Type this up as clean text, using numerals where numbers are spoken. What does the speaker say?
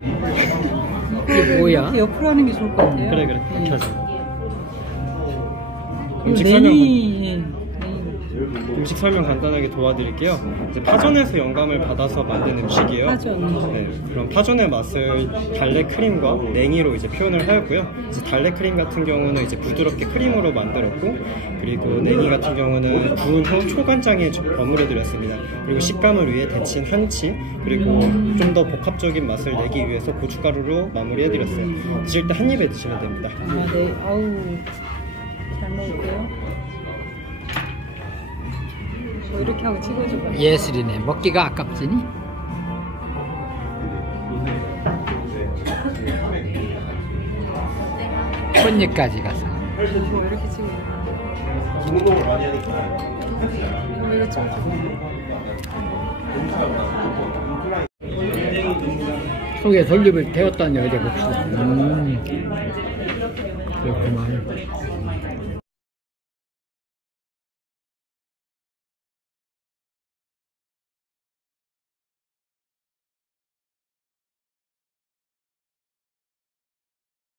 이게 뭐야? 옆으로 하는 게 좋을 것 같아요. 그래 그렇게 하자. 음식 설명 간단하게 도와드릴게요. 이제 파전에서 영감을 받아서 만든 음식이에요. 파전. 네, 그럼 파전의 맛을 달래 크림과 냉이로 이제 표현을 하였고요. 이제 달래 크림 같은 경우는 이제 부드럽게 크림으로 만들었고, 그리고 냉이 같은 경우는 구운 후 초간장에 버무려 드렸습니다. 그리고 식감을 위해 데친 한치, 그리고 좀 더 복합적인 맛을 내기 위해서 고춧가루로 마무리해 드렸어요. 드실 때 한 입에 드시면 됩니다. 아, 네. 아우, 잘 먹을게요. 뭐 이렇게 하고 찍어줘봐. 예술이네. 먹기가 아깝지니? 손님까지 가서. 뭐 이렇게 찍어. 이거 찍어줘. 속에 솔잎을 태웠다니 어제 봅시다. 그렇구만.